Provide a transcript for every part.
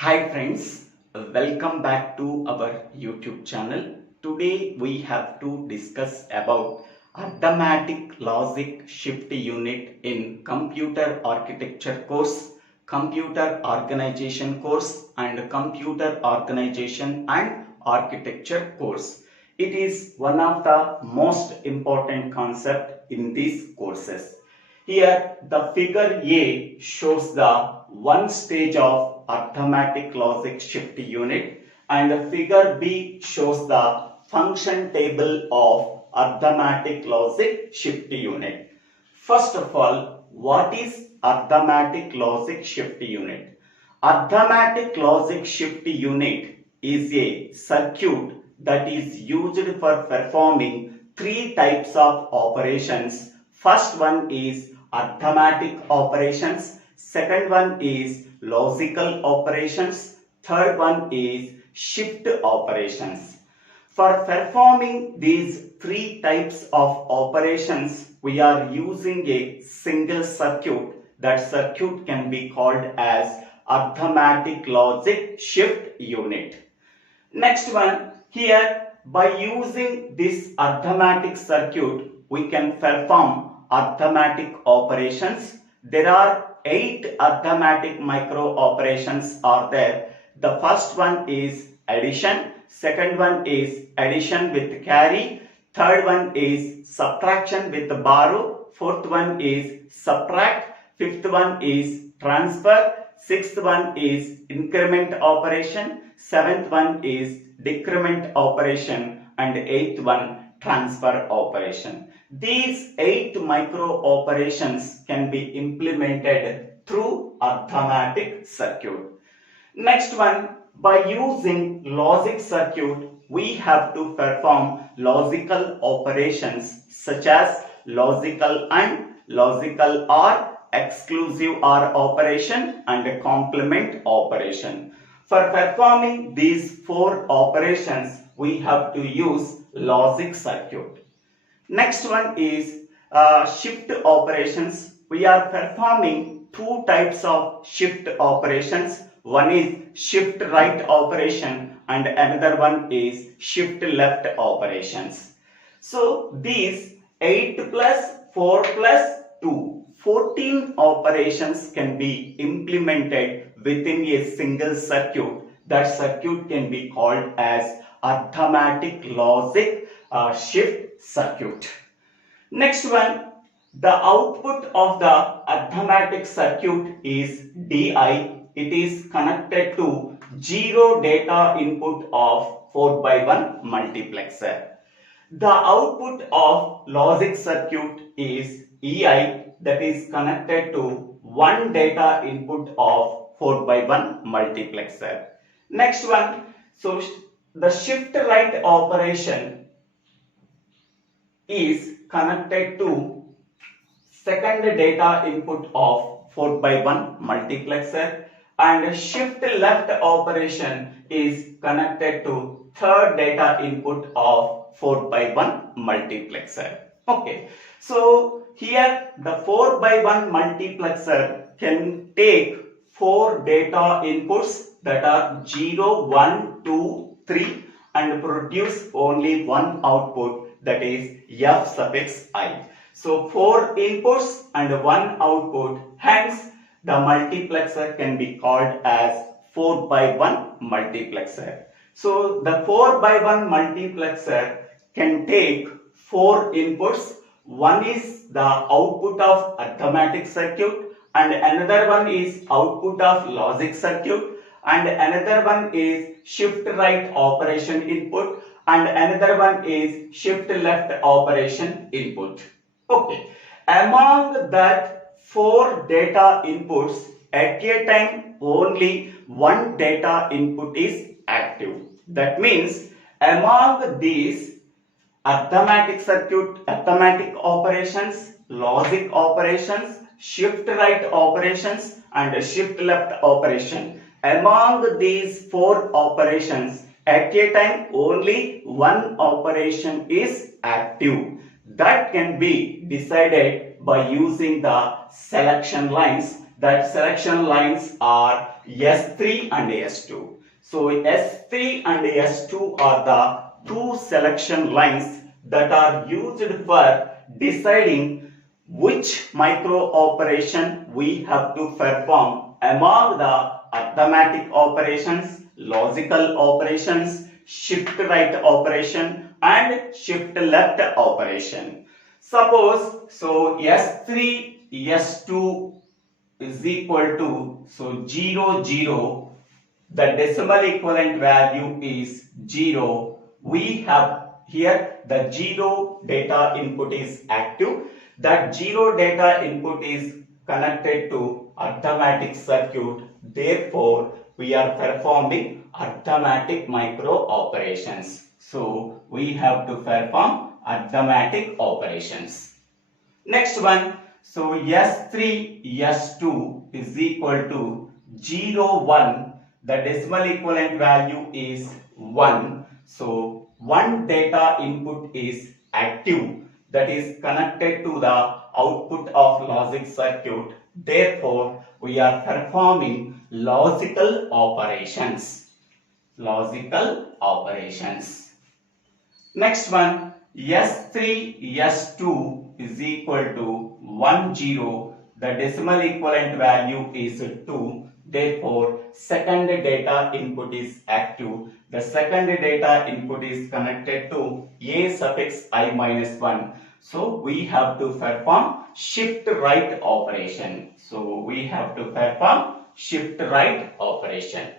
Hi friends, welcome back to our YouTube channel. Today we have to discuss about Arithmetic Logic Shift Unit in Computer Architecture course, Computer Organization course and Computer Organization and Architecture course. It is one of the most important concept in these courses. Here the figure A shows the one stage of arithmetic logic shift unit and the figure B shows the function table of arithmetic logic shift unit. First of all, what is arithmetic logic shift unit? Arithmetic logic shift unit is a circuit that is used for performing three types of operations. First one is arithmetic operations, second one is logical operations, third one is shift operations. For performing these three types of operations, we are using a single circuit. That circuit can be called as arithmetic logic shift unit. Next one, here by using this arithmetic circuit, we can perform arithmetic operations. There are 8 arithmetic micro operations are there. The first one is addition, second one is addition with carry, third one is subtraction with borrow, fourth one is subtract, fifth one is transfer, sixth one is increment operation, seventh one is decrement operation and eighth one transfer operation. These 8 micro operations can be implemented through arithmetic circuit. Next one, by using logic circuit, we have to perform logical operations such as logical AND, logical OR, exclusive OR operation and complement operation. For performing these 4 operations, we have to use logic circuit. Next one is shift operations. We are performing 2 types of shift operations. One is shift right operation and another one is shift left operations. So these 8 plus 4 plus 2, 14 operations can be implemented within a single circuit. That circuit can be called as arithmetic logic shift circuit. Next one, the output of the arithmetic circuit is DI. It is connected to 0 data input of 4x1 multiplexer. The output of logic circuit is EI, that is connected to 1 data input of 4x1 multiplexer. Next one, so the shift right operation is connected to second data input of 4x1 multiplexer and shift left operation is connected to third data input of 4x1 multiplexer. Okay, so here the 4x1 multiplexer can take 4 data inputs that are 0, 1, 2, 3 and produce only one output, that is f suffix I. So 4 inputs and 1 output, hence the multiplexer can be called as 4x1 multiplexer. So the 4x1 multiplexer can take 4 inputs. One is the output of arithmetic circuit and another one is output of logic circuit and another one is shift right operation input and another one is shift left operation input. Okay, among that 4 data inputs, at a time only 1 data input is active. That means among these arithmetic circuit, arithmetic operations, logic operations, shift right operations and shift left operation, among these 4 operations, at a time only 1 operation is active. That can be decided by using the selection lines. That selection lines are S3 and S2. So S3 and S2 are the two selection lines that are used for deciding which micro operation we have to perform among the arithmetic operations, logical operations, shift right operation and shift left operation. Suppose S3, S2 is equal to 0, 0. The decimal equivalent value is 0. We have here the 0 data input is active. That 0 data input is connected to arithmetic circuit. Therefore, we are performing arithmetic micro operations. So, we have to perform arithmetic operations. Next one, S3, S2 is equal to 0, 1. The decimal equivalent value is 1. So, one data input is active, that is connected to the output of logic circuit. Therefore, we are performing logical operations. Logical operations. Next one, S3, S2 is equal to 1, 0. The decimal equivalent value is 2. Therefore, second data input is active. The second data input is connected to A suffix I minus 1. So, we have to perform shift right operation. So, we have to perform shift right operation.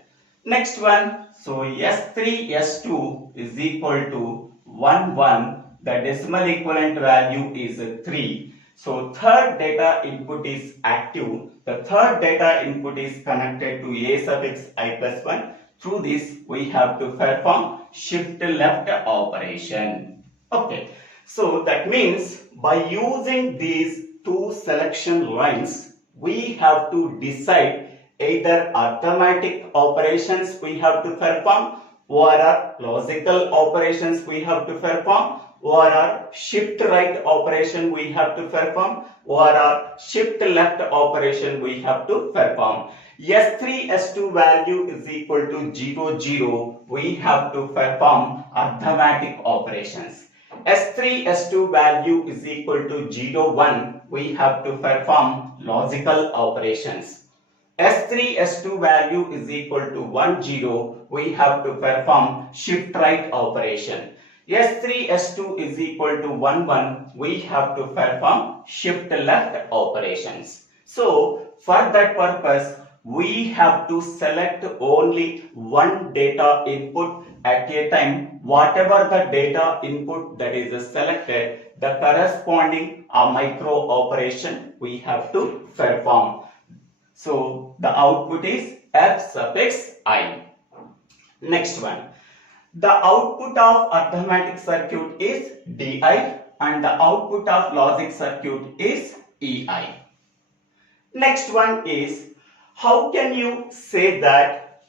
Next one, S3, S2 is equal to 1, 1. The decimal equivalent value is 3. So, third data input is active. The third data input is connected to A suffix I plus 1. Through this, we have to perform shift left operation. Okay. So, that means by using these two selection lines, we have to decide either arithmetic operations we have to perform, or logical operations we have to perform, or shift right operation we have to perform, or shift left operation we have to perform. S3, S2 value is equal to 0, 0. We have to perform arithmetic operations. S3, S2 value is equal to 0, 1. We have to perform logical operations. S3, S2 value is equal to 1, 0. We have to perform shift right operation. S3, S2 is equal to 1, 1. We have to perform shift left operations. So, for that purpose, we have to select only one data input at a time. Whatever the data input that is selected, the corresponding micro operation we have to perform. So, the output is F suffix I. Next one. The output of arithmetic circuit is DI and the output of logic circuit is EI. Next one is, how can you say that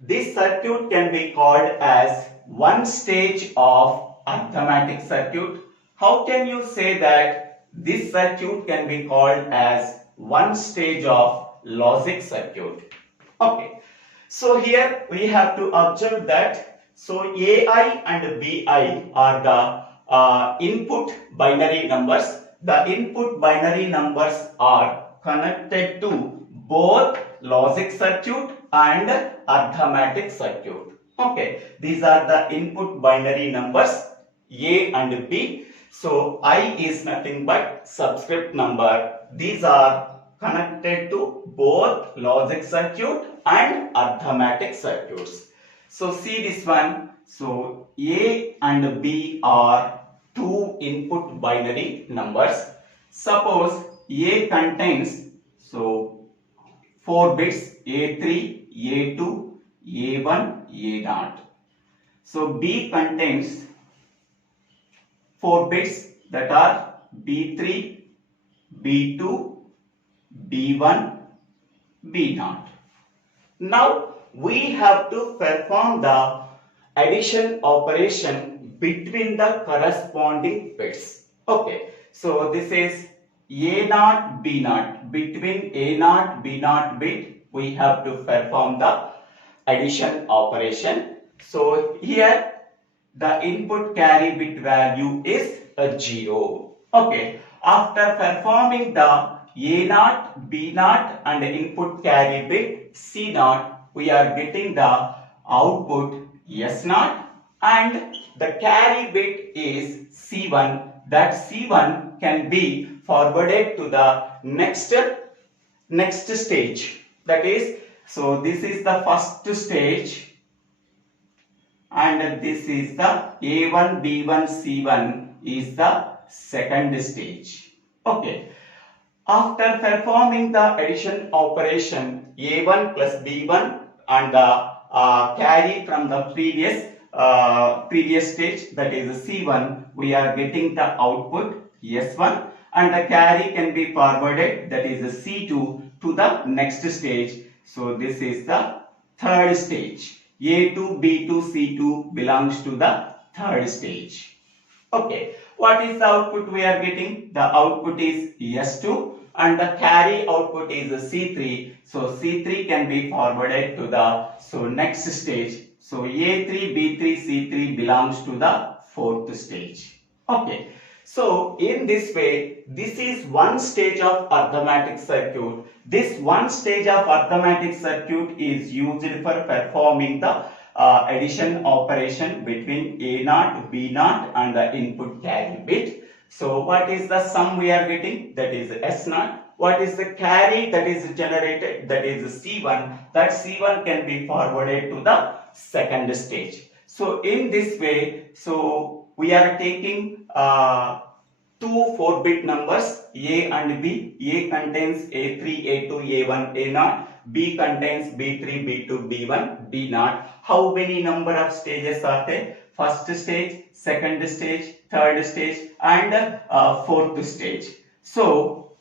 this circuit can be called as one stage of arithmetic circuit? How can you say that this circuit can be called as one stage of logic circuit? Okay. So here we have to observe that AI and BI are the input binary numbers. The input binary numbers are connected to both logic circuit and arithmetic circuit. Okay, these are the input binary numbers A and B. So I is nothing but subscript number. These are connected to both logic circuit and arithmetic circuits. So see this one. So A and B are two input binary numbers. Suppose A contains 4 bits, A3, A2, A1, A0. So B contains 4 bits, that are B3, B2, B1, B0. Now we have to perform the addition operation between the corresponding bits. Okay, so this is A0, B0. Between A0, B0 bit, we have to perform the addition operation. So here the input carry bit value is a 0. Okay. After performing the A0, B0 and input carry bit C0, we are getting the output S0 and the carry bit is C1. That C1 can be forwarded to the next stage. That is, so this is the first stage and this is the A1, B1, C1 is the second stage. Okay. After performing the addition operation, A1 plus B1 and the carry from the previous stage, that is C1, we are getting the output S1 and the carry can be forwarded, that is C2, to the next stage. So this is the third stage. A2, B2, C2 belongs to the third stage. Okay. What is the output we are getting? The output is S2 and the carry output is C3. So C3 can be forwarded to the next stage. So A3, B3, C3 belongs to the fourth stage. Okay. So in this way, this is one stage of arithmetic circuit. This one stage of arithmetic circuit is used for performing the addition operation between A0, B0 and the input carry bit. So what is the sum we are getting? That is S0. What is the carry that is generated? That is C1. That C1 can be forwarded to the second stage. So in this way, so we are taking two 4-bit numbers A and B. A contains A3, A2, A1, A0. B contains B3, B2, B1, B0. How many number of stages are there? First stage, second stage, third stage and fourth stage. So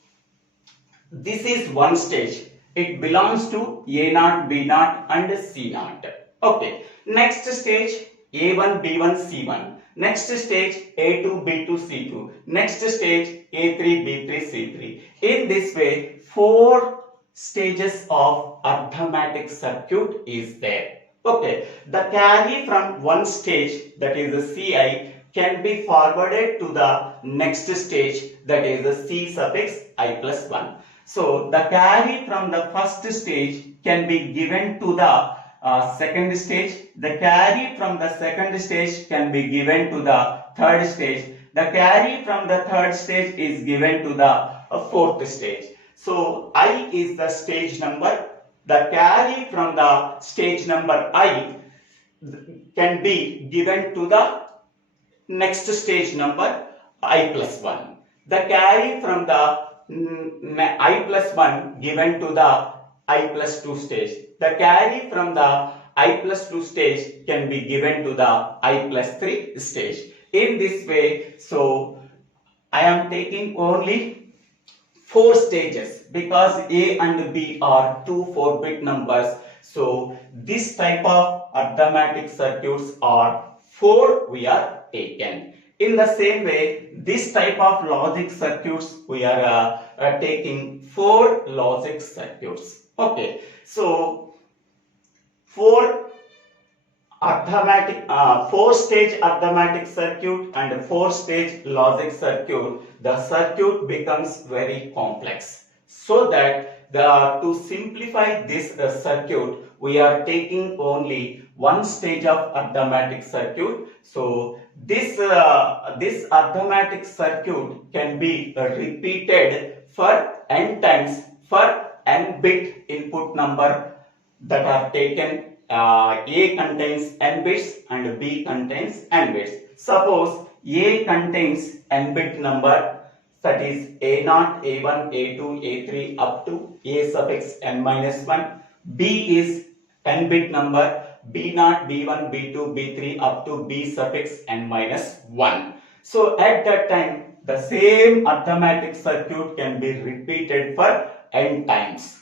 this is one stage. It belongs to A0, B0 and C0. Okay. Next stage A1, B1, C1. Next stage A2, B2, C2. Next stage A3, B3, C3. In this way, 4 stages of arithmetic circuit is there. Okay. The carry from one stage, that is the Ci, can be forwarded to the next stage, that is the C suffix I plus 1. So the carry from the first stage can be given to the second stage. The carry from the second stage can be given to the third stage. The carry from the third stage is given to the fourth stage. So I is the stage number. The carry from the stage number I can be given to the next stage number I plus 1. The carry from the I plus 1 given to the I plus 2 stage. The carry from the I plus 2 stage can be given to the I plus 3 stage. In this way, so I am taking only 4 stages because A and B are two 4-bit numbers. So this type of arithmetic circuits are 4 we are taken. In the same way, this type of logic circuits we are taking 4 logic circuits. Okay, so 4-stage arithmetic circuit and 4-stage logic circuit, the circuit becomes very complex. So that to simplify this circuit, we are taking only one stage of arithmetic circuit. So this arithmetic circuit can be repeated for n times for n bit input number that are taken. A contains n bits and B contains n bits. Suppose A contains n bit number, that is A0, A1, A2, A3 up to A suffix n minus 1. B is n bit number, B0, B1, B2, B3 up to B suffix n minus 1. So at that time, the same arithmetic circuit can be repeated for n times.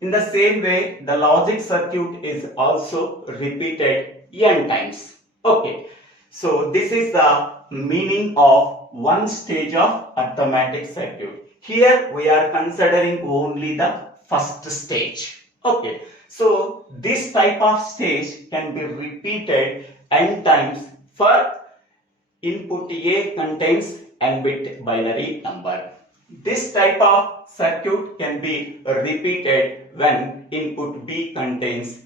In the same way, the logic circuit is also repeated n times. Okay. So this is the meaning of one stage of arithmetic circuit. Here we are considering only the first stage. Okay, so this type of stage can be repeated n times for input A contains n bit binary number. This type of circuit can be repeated when input B contains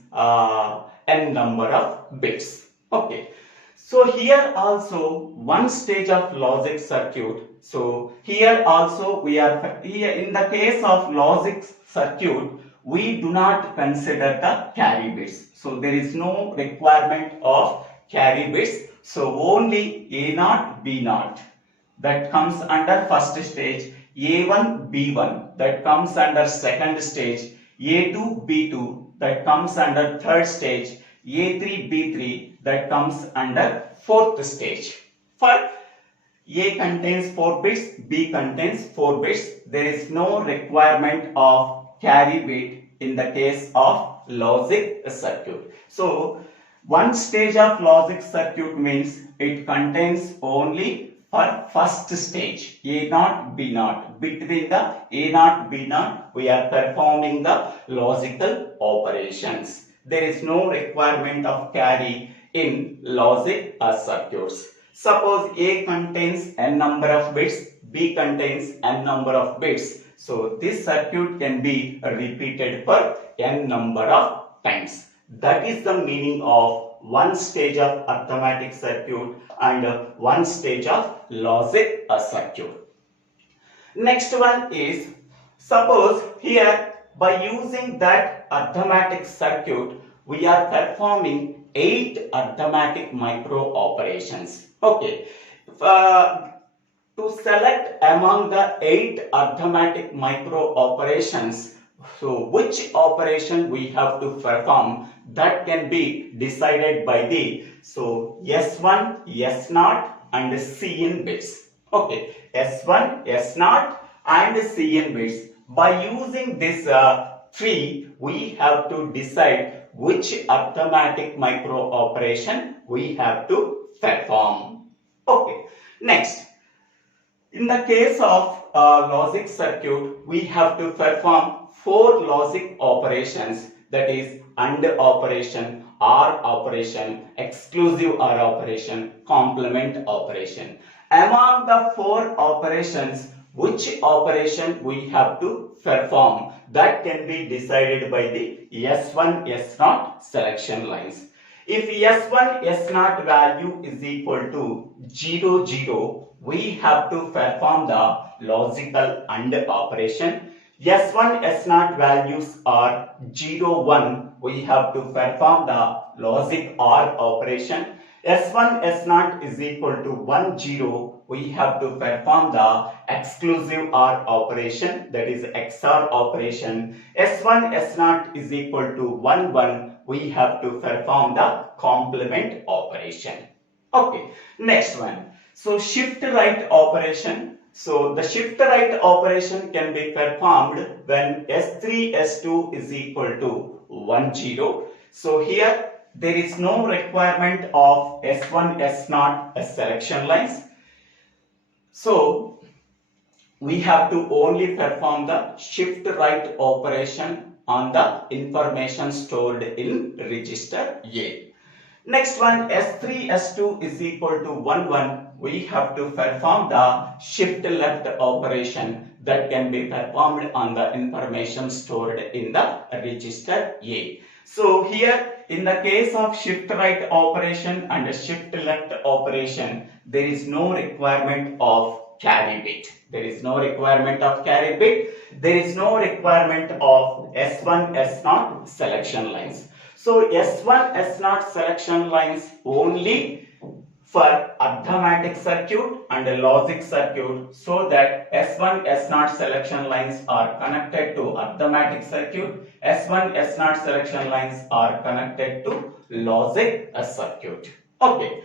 n number of bits. Okay. So here also one stage of logic circuit. So here also we are here in the case of logic circuit we do not consider the carry bits. So there is no requirement of carry bits. So only A0 B0 that comes under first stage, A1 B1 that comes under second stage, A2 B2 that comes under third stage, A3 B3 that comes under fourth stage. For A contains 4 bits, B contains 4 bits. There is no requirement of carry bit in the case of logic circuit. So one stage of logic circuit means it contains only for first stage A0 B0. Between the A0 B0 we are performing the logical operations. There is no requirement of carry in logic circuits. Suppose A contains n number of bits, B contains n number of bits. So this circuit can be repeated for n number of times. That is the meaning of one stage of arithmetic circuit and one stage of logic circuit. Next one is, suppose here by using that arithmetic circuit we are performing 8 arithmetic micro operations. Okay. To select among the 8 arithmetic micro operations, so which operation we have to perform, that can be decided by the S1, S0 and Cn bits. Okay, S1, S0 and Cn bits. By using this 3, we have to decide which arithmetic micro operation we have to perform. Okay, next. In the case of logic circuit, we have to perform 4 logic operations, that is AND operation, OR operation, exclusive OR operation, complement operation. Among the 4 operations, which operation we have to perform, that can be decided by the S1, S0 selection lines. If S1, S0 value is equal to 0, 0, we have to perform the logical AND operation. S1, S0 values are 0, 1, we have to perform the logic OR operation. S1, S0 is equal to 1, 0, we have to perform the exclusive OR operation, that is XOR operation. S1, S0 is equal to 1, 1, we have to perform the complement operation. Okay, next one. So shift right operation. So the shift right operation can be performed when S3, S2 is equal to 1, 0. So here there is no requirement of S1, S0 as selection lines. So we have to only perform the shift right operation on the information stored in register A. Next one, S3, S2 is equal to 1, 1. We have to perform the shift left operation that can be performed on the information stored in the register A. So here in the case of shift right operation and shift left operation, there is no requirement of carry bit. There is no requirement of carry bit. There is no requirement of S1, S0 selection lines. So S1, S0 selection lines only for arithmetic circuit and a logic circuit, so that S1, S0 selection lines are connected to arithmetic circuit, S1, S0 selection lines are connected to logic circuit. Okay.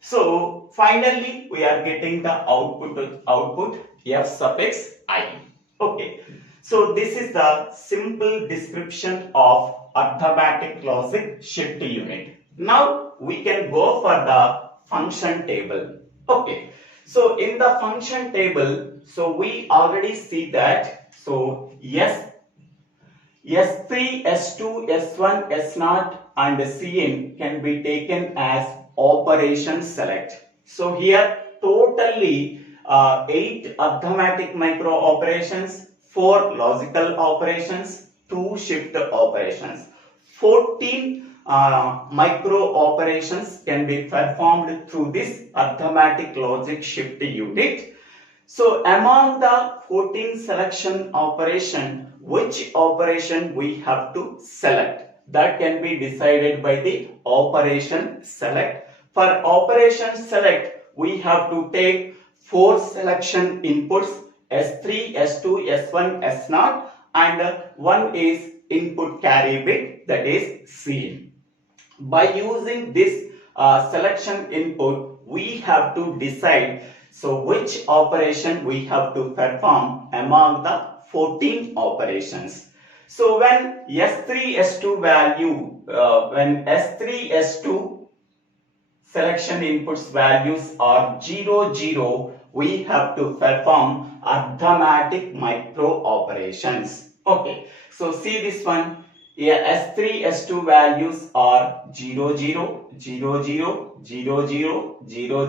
So finally we are getting the output F suffix I. Okay. So this is the simple description of arithmetic logic shift unit. Now we can go for the function table. Okay. So in the function table, so we already see that, so S3, S2, S1, S0 and Cn can be taken as operation select. So here totally 8 arithmetic micro operations, 4 logical operations, 2 shift operations. 14 micro operations can be performed through this arithmetic logic shift unit. So among the 14 selection operation, which operation we have to select? That can be decided by the operation select. For operation select, we have to take 4 selection inputs S3, S2, S1, S0 and one is input carry bit, that is Cn. By using this selection input, we have to decide which operation we have to perform among the 14 operations. So when S3, S2 value, when S3, S2 selection inputs values are 0, 0, we have to perform arithmetic micro operations. Okay, so see this one. Yeah, S3, S2 values are 0, 0, 0, 0, 0, 0, 0, 0,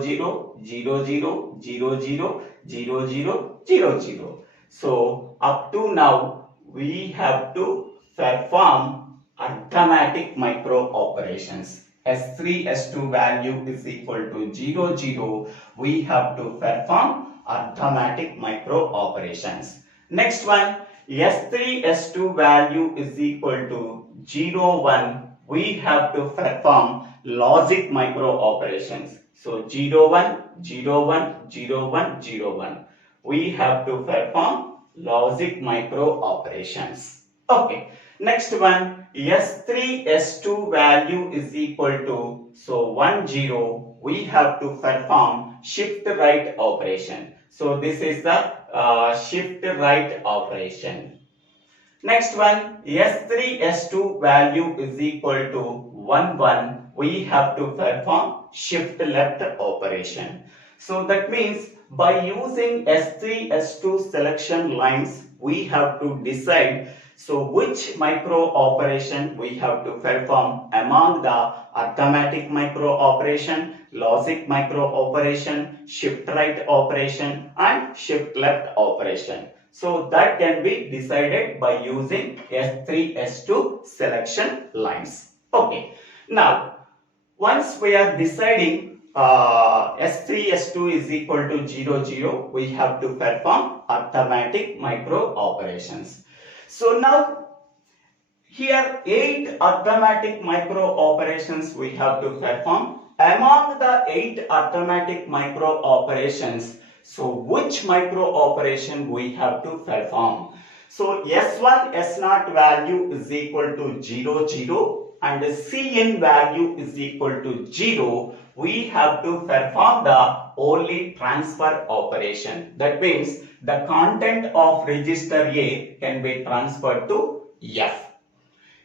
0, 0, 0, 0, 0, 0, 0, 0. So up to now we have to perform arithmetic micro operations. S3, S2 value is equal to 0, 0. We have to perform arithmetic micro operations. Next one. S3, S2 value is equal to 0, 1. We have to perform logic micro operations. So 0, 1, 0, 1, 0, 1, 0, 1. We have to perform logic micro operations. Okay. Next one, S3, S2 value is equal to 1, 0. We have to perform shift right operation. So this is the shift right operation. Next one, S3, S2 value is equal to 1, 1. We have to perform shift left operation. So that means by using S3, S2 selection lines, we have to decide which micro operation we have to perform among the arithmetic micro operation, logic micro operation, shift right operation and shift left operation. So that can be decided by using S3, S2 selection lines. Okay. Now, once we are deciding S3, S2 is equal to 0, 0, we have to perform arithmetic micro operations. So now, here 8 arithmetic micro operations we have to perform. Among the 8 arithmetic micro operations, which micro operation we have to perform? So S1, S0 value is equal to 0, 0 and Cn value is equal to 0. We have to perform the only transfer operation. That means the content of register A can be transferred to F.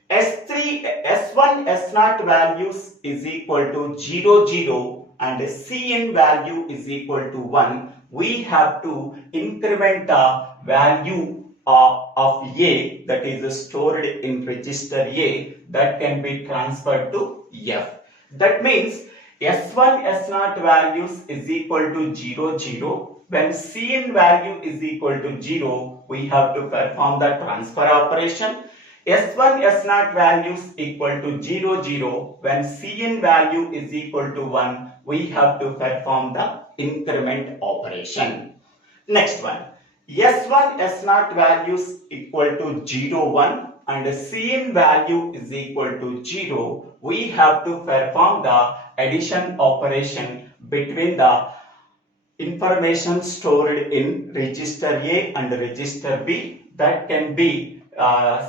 S3, S1, S0 values is equal to 0, 0 and Cn value is equal to 1. We have to increment the value of A that is stored in register A that can be transferred to F. That means S1, S0 values is equal to 0, 0. When Cn value is equal to 0, we have to perform the transfer operation. S1, S0 values equal to 0, 0. When Cn value is equal to 1, we have to perform the increment operation. Next one, S1, S0 values equal to 0, 1 and Cn value is equal to 0. We have to perform the addition operation between the information stored in register A and register B that can be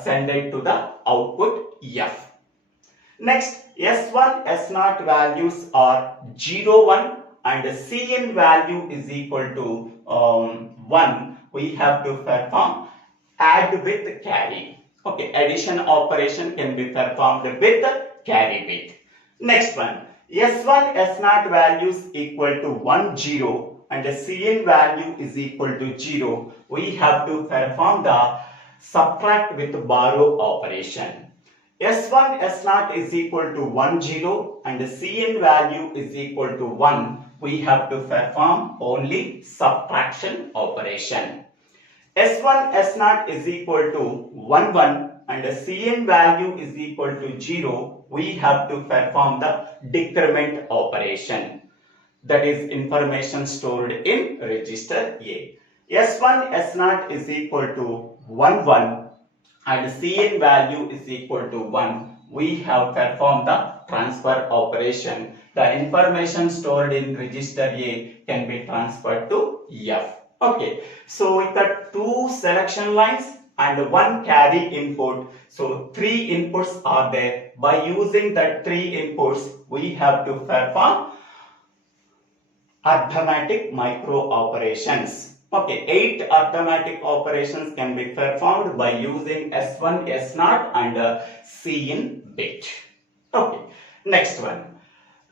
sent to the output F. Next, S1, S0 values are 0, 1 and Cn value is equal to 1. We have to perform add with carry. Okay, addition operation can be performed with carry bit. Next one, S1, S0 values equal to 1, 0 and Cn value is equal to 0. We have to perform the subtract with borrow operation. S1 S0 is equal to 1 0 and the Cn value is equal to 1. We have to perform only subtraction operation. S1 S0 is equal to 1 1 and the Cn value is equal to 0. We have to perform the decrement operation. That is information stored in register A. S1 S0 is equal to 1 1 and Cn value is equal to 1. We have performed the transfer operation. The information stored in register A can be transferred to F. Okay, so with the 2 selection lines and 1 carry input, so 3 inputs are there. By using the 3 inputs, we have to perform arithmetic micro operations. Okay, 8 arithmetic operations can be performed by using S1, S0 and Cn bit. Okay, next one,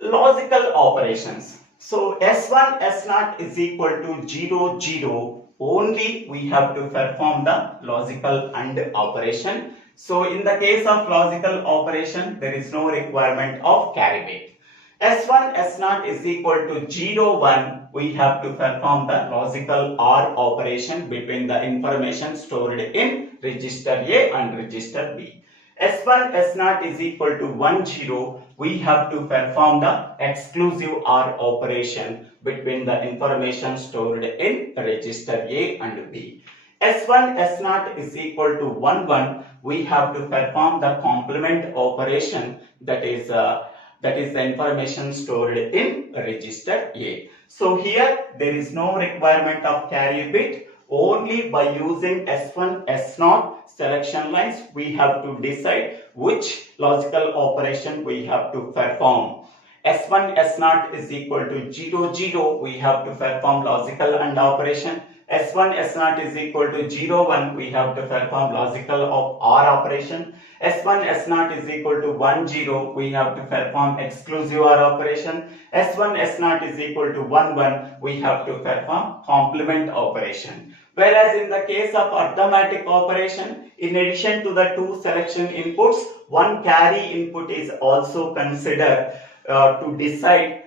logical operations. So S1, S0 is equal to 0, 0. Only we have to perform the logical AND operation. So in the case of logical operation, there is no requirement of carry bit. S1, S0 is equal to 0, 1. We have to perform the logical OR operation between the information stored in register A and register B. S1, S0 is equal to 1, 0. We have to perform the exclusive OR operation between the information stored in register A and B. S1, S0 is equal to 1, 1. We have to perform the complement operation, that is the information stored in register A. So here there is no requirement of carry bit. Only by using S1, S0 selection lines we have to decide which logical operation we have to perform. S1, S0 is equal to 0, 0. We have to perform logical AND operation. S1, S0 is equal to 0, 1. We have to perform logical OR operation. S1, S0 is equal to 1, 0. We have to perform exclusive OR operation. S1, S0 is equal to 1, 1. We have to perform complement operation. Whereas in the case of arithmetic operation, in addition to the 2 selection inputs, 1 carry input is also considered to decide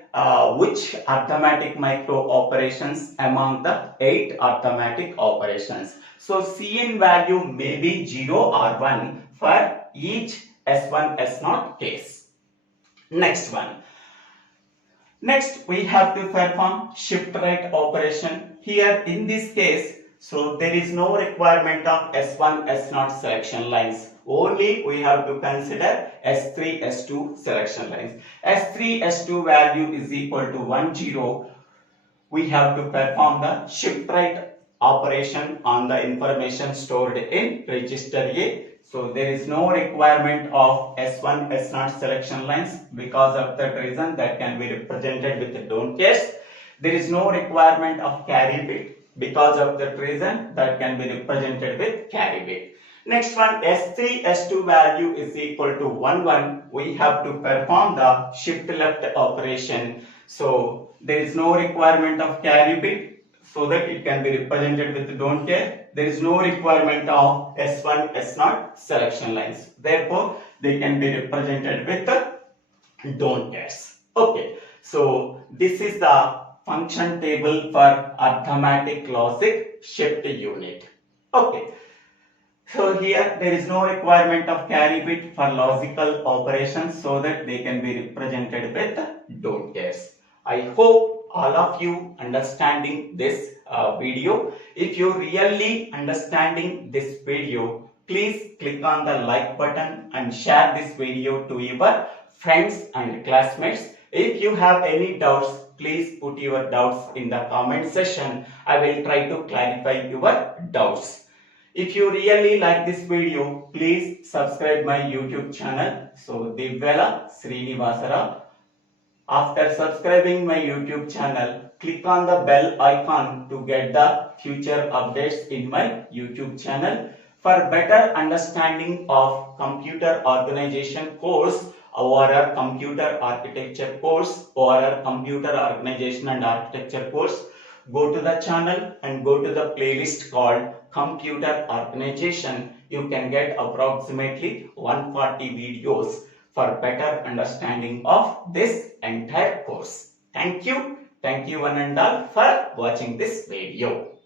which arithmetic micro operations among the 8 arithmetic operations. So Cn value may be 0 or 1 for each S1, S0 case. Next one. Next we have to perform shift right operation. Here in this case, so there is no requirement of S1, S0 selection lines. Only we have to consider S3, S2 selection lines. S3, S2 value is equal to 1, 0. We have to perform the shift right operation on the information stored in register A. So there is no requirement of S1, S0 selection lines because of that reason that can be represented with the don't cares. There is no requirement of carry bit because of that reason that can be represented with carry bit. Next one, S3, S2 value is equal to 1, 1. We have to perform the shift left operation. So there is no requirement of carry bit so that it can be represented with don't care. There is no requirement of S1, S0 selection lines. Therefore, they can be represented with the don't cares. Okay, so this is the function table for arithmetic logic shift unit. Okay. So here there is no requirement of carry bit for logical operations so that they can be represented with don't cares. I hope all of you understanding this video. If you really understanding this video, please click on the like button and share this video to your friends and classmates. If you have any doubts, please put your doubts in the comment section. I will try to clarify your doubts. If you really like this video, please subscribe my YouTube channel. So Divvela Srinivasara. After subscribing my YouTube channel, click on the bell icon to get the future updates in my YouTube channel. For better understanding of computer organization course or a computer architecture course or a computer organization and architecture course, go to the channel and go to the playlist called computer organization, you can get approximately 140 videos for better understanding of this entire course. Thank you. Thank you one and all for watching this video.